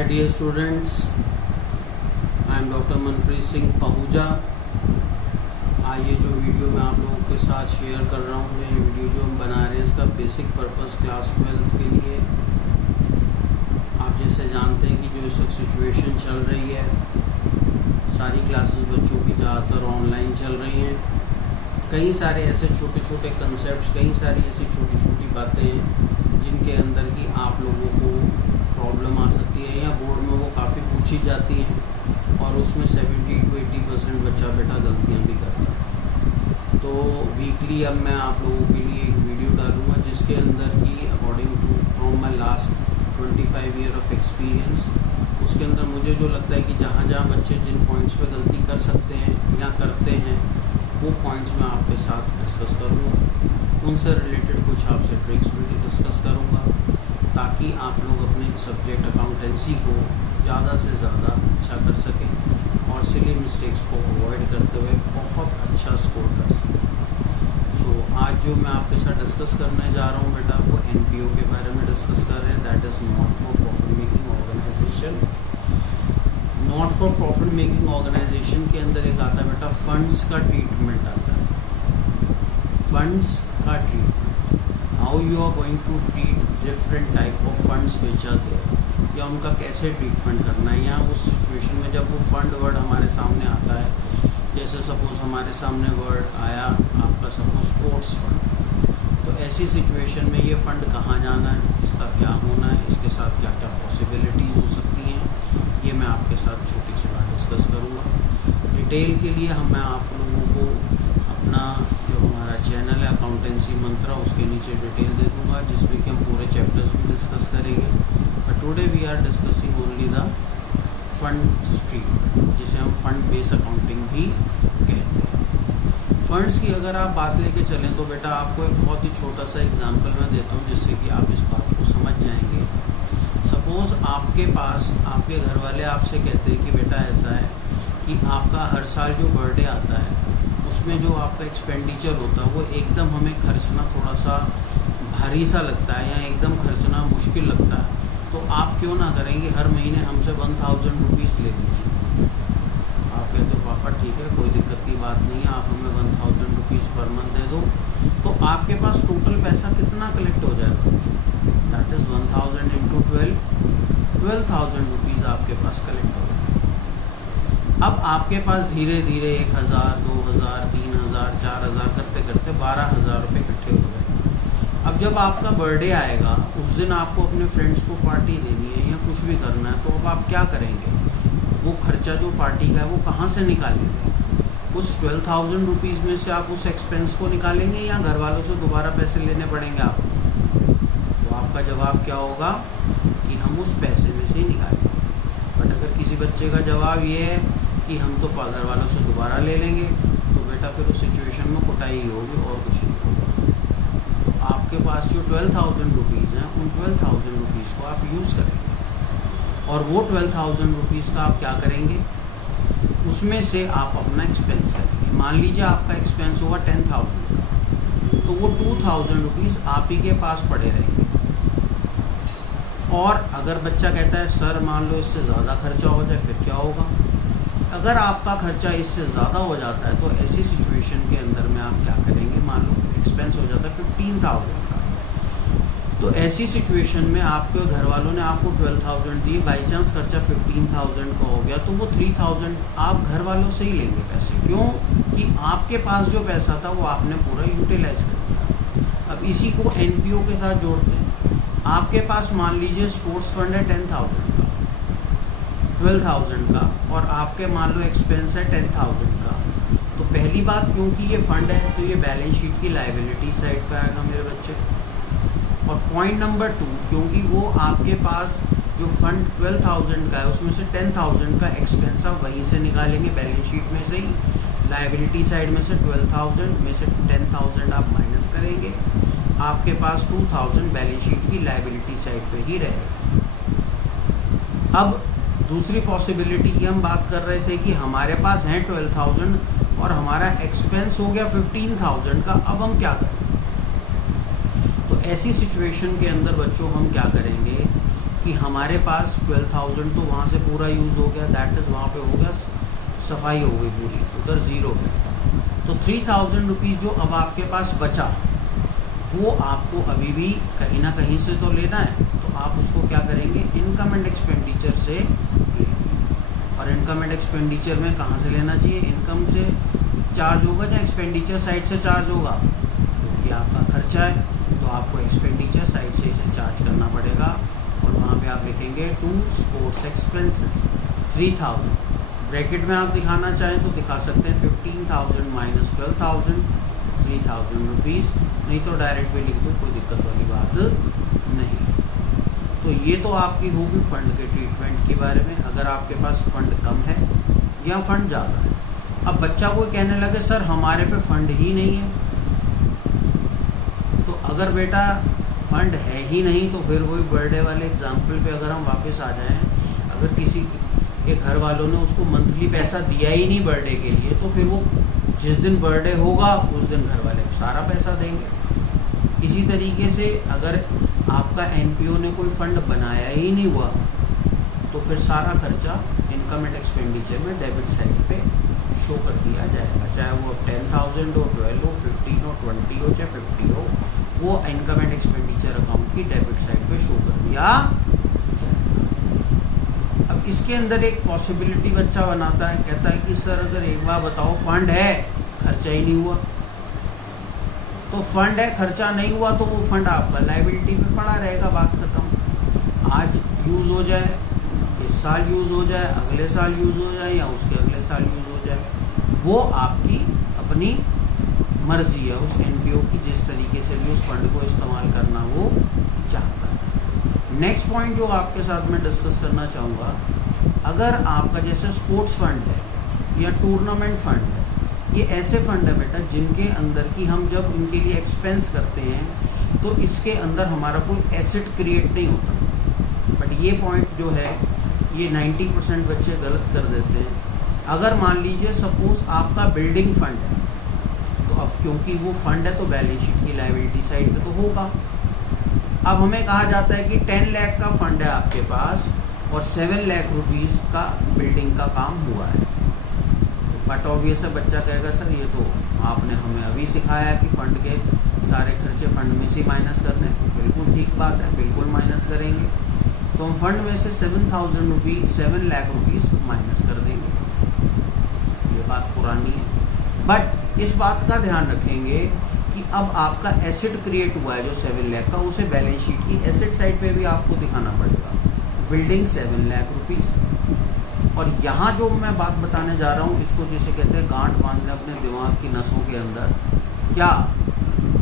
Hi dear students, I am Dr. Manpreet Singh Pahuja. ये जो video मैं आप लोगों के साथ शेयर कर रहा हूँ, ये वीडियो जो हम बना रहे हैं इसका बेसिक पर्पस क्लास 12 के लिए। आप जैसे जानते हैं कि जो इस वक्त सिचुएशन चल रही है, सारी क्लासेस बच्चों की ज़्यादातर ऑनलाइन चल रही हैं। कई सारे ऐसे छोटे छोटे कंसेप्ट, कई सारी ऐसी छोटी छोटी बातें हैं जिनके अंदर की आप लोगों को प्रॉब्लम आ सकती है या बोर्ड में वो काफ़ी पूछी जाती हैं और उसमें 70 to 80% बच्चा बेटा गलतियाँ भी करता है। तो वीकली अब मैं आप लोगों के लिए एक वीडियो डालूँगा जिसके अंदर की according to from my last 25 year of experience, उसके अंदर मुझे जो लगता है कि जहाँ जहाँ बच्चे जिन पॉइंट्स पे गलती कर सकते हैं या करते हैं वो पॉइंट्स मैं आपके साथ डिस्कस करूँगा। उनसे रिलेटेड कुछ आपसे ट्रिक्स भी डिस्कस करूँगा ताकि आप लोग अपने सब्जेक्ट अकाउंटेंसी को ज़्यादा से ज़्यादा अच्छा कर सकें और सिली मिस्टेक्स को अवॉइड करते हुए बहुत अच्छा स्कोर कर सकें। सो आज जो मैं आपके साथ डिस्कस करने जा रहा हूँ बेटा, वो NPO के बारे में डिस्कस कर रहे हैं, that is not for profit making organisation. Not for profit making organisation के अंदर एक आता है बेटा फंड्स का ट्रीटमेंट आता है। फंड्स का treatment, how you are going to treat different type of funds which are there, या उनका कैसे ट्रीटमेंट करना है। या उस सिचुएशन में जब वो फंड वर्ड हमारे सामने आता है, जैसे सपोज हमारे सामने वर्ड आया आपका सपोज स्पोर्ट्स फंड, तो ऐसी सिचुएशन में ये फ़ंड कहाँ जाना है, इसका क्या होना है, इसके साथ क्या क्या पॉसिबिलिटीज़ हो सकती हैं, ये मैं आपके साथ छोटी सी बात डिस्कस करूँगा। डिटेल के लिए मैं आप लोगों को अपना जो हमारा चैनल है अकाउंटेंसी मंत्रा, उसके नीचे डिटेल दे दूँगा जिसमें कि हम पूरे चैप्टर्स भी डिस्कस करेंगे। But today we are discussing only the fund stream, जिसे हम फंड बेस्ड अकाउंटिंग भी कहते हैं। फंड्स की अगर आप बात लेके चलें तो बेटा आपको एक बहुत ही छोटा सा एग्जांपल मैं देता हूँ जिससे कि आप इस बात को समझ जाएंगे। सपोज़ आपके पास आपके घर वाले आपसे कहते हैं कि बेटा ऐसा है कि आपका हर साल जो बर्थडे आता है उसमें जो आपका एक्सपेंडिचर होता है वो एकदम हमें खर्चना थोड़ा सा भारी सा लगता है या एकदम खर्चना मुश्किल लगता है, तो आप क्यों ना करेंगे हर महीने हमसे 1000 रुपीज़ ले लीजिए। आप कहते हो पापा ठीक है, कोई दिक्कत की बात नहीं है, आप हमें 1000 रुपीज़ पर मंथ दे दो, तो आपके पास टोटल पैसा कितना कलेक्ट हो जाएगा, दैट इज़ 1000 इंटू 12,000 रुपीज़ आपके पास कलेक्ट हो जाएगा। अब आपके पास धीरे धीरे 1000, 2000, 3000, 4000 करते करते 12000 रुपये इकट्ठे हो गए। अब जब आपका बर्थडे आएगा उस दिन आपको अपने फ्रेंड्स को पार्टी देनी है या कुछ भी करना है, तो अब आप क्या करेंगे, वो खर्चा जो पार्टी का है वो कहाँ से निकालेंगे, उस 12,000 रुपीज़ में से आप उस एक्सपेंस को निकालेंगे या घर वालों से दोबारा पैसे लेने पड़ेंगे आपको। तो आपका जवाब क्या होगा कि हम उस पैसे में से ही निकालेंगे। बट अगर किसी बच्चे का जवाब ये है कि हम तो घर वालों से दोबारा ले लेंगे, तो बेटा फिर उस सिचुएशन में कुटाई ही होगी और कुछ नहीं होगा। तो आपके पास जो 12,000 रुपीज़ हैं उन 12,000 रुपीज़ को आप यूज़ करेंगे और वो 12,000 रुपीज़ का आप क्या करेंगे, उसमें से आप अपना एक्सपेंस करेंगे। मान लीजिए आपका एक्सपेंस होगा 10,000 का, तो वो 2,000 रुपीज़ आप ही के पास पड़े रहेंगे। और अगर बच्चा कहता है सर मान लो इससे ज़्यादा खर्चा हो जाए फिर क्या होगा, अगर आपका खर्चा इससे ज़्यादा हो जाता है तो ऐसी सिचुएशन के अंदर में आप क्या करेंगे, मान लो एक्सपेंस हो जाता है 15,000 का, तो ऐसी सिचुएशन में आपके घर वालों ने आपको 12,000 दी, बाई चांस खर्चा 15,000 का हो गया, तो वो 3,000 आप घर वालों से ही लेंगे पैसे। क्यों कि आपके पास जो पैसा था वो आपने पूरा यूटिलाइज कर दिया। अब इसी को NPO के साथ जोड़ते हैं। आपके पास मान लीजिए स्पोर्ट्स फंड है 10,000 का, 12,000 का, और आपके मान लो एक्सपेंस है 10,000 का, तो पहली बात क्योंकि ये फंड है तो ये बैलेंस शीट की लायबिलिटी साइड पे आएगा मेरे बच्चे। और पॉइंट नंबर 2, क्योंकि वो आपके पास जो फंड 12,000 का है उसमें से 10,000 का एक्सपेंस आप वहीं से निकालेंगे बैलेंस शीट में से ही, लायबिलिटी साइड में से 12,000 में से 10,000 आप माइनस करेंगे, आपके पास 2,000 बैलेंस शीट की लायबिलिटी साइड पे ही रहेगा। अब दूसरी पॉसिबिलिटी की हम बात कर रहे थे कि हमारे पास हैं 12,000 और हमारा एक्सपेंस हो गया 15,000 का, अब हम क्या करें। तो ऐसी सिचुएशन के अंदर बच्चों हम क्या करेंगे कि कि हमारे पास 12,000 तो वहाँ से पूरा यूज़ हो गया, दैट इज़ वहाँ पे हो गया, सफाई हो गई पूरी, उधर ज़ीरो है। तो 3,000 रुपीज़ जो अब आपके पास बचा वो आपको अभी भी कहीं ना कहीं से तो लेना है, तो आप उसको क्या करेंगे, इनकम एंड एक्सपेंडिचर से लेंगे। और इनकम एंड एक्सपेंडिचर में कहाँ से लेना चाहिए, इनकम से चार्ज होगा या एक्सपेंडिचर साइड से चार्ज होगा, क्योंकि आपका खर्चा है तो आपको एक्सपेंडिचर साइड से इसे चार्ज करना पड़ेगा। और वहाँ पे आप लिखेंगे टू स्पोर्ट्स एक्सपेंसेस 3,000, ब्रैकेट में आप दिखाना चाहें तो दिखा सकते हैं 15,000 माइनस 12,000 3,000 रुपीज़, नहीं तो डायरेक्ट भी लिख दो, कोई दिक्कत वाली बात नहीं। तो ये तो आपकी होगी फंड के ट्रीटमेंट के बारे में, अगर आपके पास फंड कम है या फंड ज़्यादा है। अब बच्चा कोई कहने लगे सर हमारे पे फंड ही नहीं है, तो अगर बेटा फंड है ही नहीं तो फिर वही बर्थडे वाले एग्जाम्पल पे अगर हम वापस आ जाएं, अगर किसी के घर वालों ने उसको मंथली पैसा दिया ही नहीं बर्थडे के लिए, तो फिर वो जिस दिन बर्थडे होगा उस दिन घर वाले सारा पैसा देंगे। इसी तरीके से अगर आपका एनपीओ ने कोई फंड बनाया ही नहीं हुआ तो फिर सारा खर्चा इनकम एंड एक्सपेंडिचर में डेबिट साइड पे शो कर दिया जाएगा, चाहे वो 10,000 हो, 12 हो, 15 हो, 20 हो, चाहे 50 हो, वो इनकम एंड एक्सपेंडिचर अकाउंट की डेबिट साइड पे शो कर दिया जाएगा। अब इसके अंदर एक पॉसिबिलिटी बच्चा बनाता है, कहता है कि सर अगर एक बार बताओ फंड है खर्चा ही नहीं हुआ, तो फंड है खर्चा नहीं हुआ तो वो फंड आपका लायबिलिटी में पड़ा रहेगा, बात खत्म। आज यूज़ हो जाए, इस साल यूज़ हो जाए, अगले साल यूज़ हो जाए या उसके अगले साल यूज़ हो जाए, वो आपकी अपनी मर्जी है उस एनपीओ की, जिस तरीके से भी उस फंड को इस्तेमाल करना वो चाहता है। नेक्स्ट पॉइंट जो आपके साथ मैं डिस्कस करना चाहूँगा, अगर आपका जैसे स्पोर्ट्स फंड है या टूर्नामेंट फंड है, ये ऐसे फंड है बेटा जिनके अंदर की हम जब इनके लिए एक्सपेंस करते हैं तो इसके अंदर हमारा कोई एसेट क्रिएट नहीं होता। बट ये पॉइंट जो है ये 90% बच्चे गलत कर देते हैं। अगर मान लीजिए सपोज आपका बिल्डिंग फंड है, तो अब क्योंकि वो फंड है तो बैलेंस शीट की लायबिलिटी साइड पे तो होगा। अब हमें कहा जाता है कि 10 लाख का फंड है आपके पास और 7 लाख रुपीज़ का बिल्डिंग का काम हुआ है, बट ऑब्वियस है बच्चा कहेगा सर ये तो आपने हमें अभी सिखाया कि फंड के सारे खर्चे फंड में से माइनस करने। बिल्कुल ठीक बात है, बिल्कुल माइनस करेंगे। तो हम फंड में से 7 लाख रुपीज़ माइनस कर देंगे, ये बात पुरानी है। बट इस बात का ध्यान रखेंगे कि अब आपका एसेट क्रिएट हुआ है जो 7 लाख का, उसे बैलेंस शीट की एसेट साइड पे भी आपको दिखाना पड़ेगा। बिल्डिंग 7 लाख रुपीज़, और यहाँ जो मैं बात बताने जा रहा हूँ इसको जिसे कहते हैं गांठ बांधने अपने दिमाग की नसों के अंदर, क्या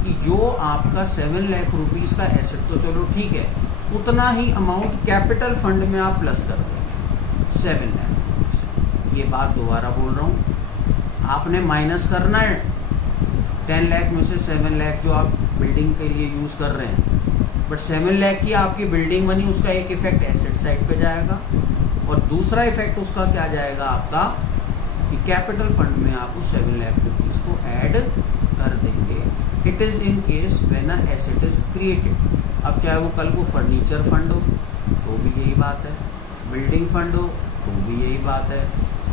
कि जो आपका 7 लाख रुपीज़ का एसेट, तो चलो ठीक है, उतना ही अमाउंट कैपिटल फंड में आप प्लस कर देंगे 7 लाख रुपीज़। ये बात दोबारा बोल रहा हूँ, आपने माइनस करना है 10 लाख में से 7 लाख जो आप बिल्डिंग के लिए यूज़ कर रहे हैं, बट 7 लाख की आपकी बिल्डिंग बनी, उसका एक इफेक्ट एसेट साइड पे जाएगा और दूसरा इफेक्ट उसका क्या जाएगा आपका कि कैपिटल फंड में आप उस 7 लाख रुपीज़ को ऐड कर देंगे। It is in case when a asset is created. अब चाहे वो कल को फर्नीचर फंड हो तो भी यही बात है, बिल्डिंग फंड हो तो भी यही बात है,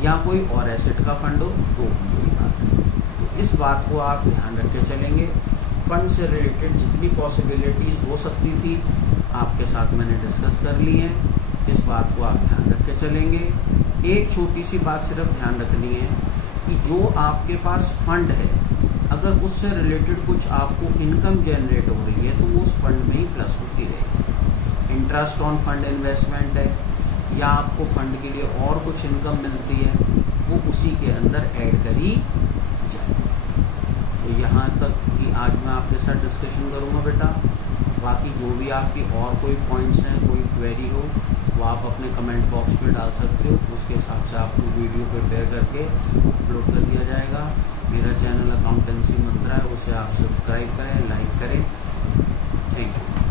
या कोई और एसेट का फंड हो तो भी यही बात है। तो इस बात को आप ध्यान रख के चलेंगे। फंड से रिलेटेड जितनी पॉसिबिलिटीज़ हो सकती थी आपके साथ मैंने डिस्कस कर ली हैं, इस बात को आप ध्यान रख के चलेंगे। एक छोटी सी बात सिर्फ ध्यान रखनी है कि जो आपके पास फंड है, अगर उससे रिलेटेड कुछ आपको इनकम जनरेट हो रही है तो वो उस फंड में ही प्लस होती रहेगी। इंटरेस्ट ऑन फंड इन्वेस्टमेंट है या आपको फंड के लिए और कुछ इनकम मिलती है, वो उसी के अंदर ऐड करी जाएगी। तो यहाँ तक कि आज मैं आपके साथ डिस्कशन करूँगा बेटा। बाकी जो भी आपकी और कोई पॉइंट्स हैं, कोई क्वेरी हो, वो आप अपने कमेंट बॉक्स में डाल सकते हो, उसके हिसाब से आपको वीडियो प्रिपेयर करके अपलोड कर दिया जाएगा। मेरा चैनल अकाउंटेंसी मंत्रा है, उसे आप सब्सक्राइब करें, लाइक करें। Thank you.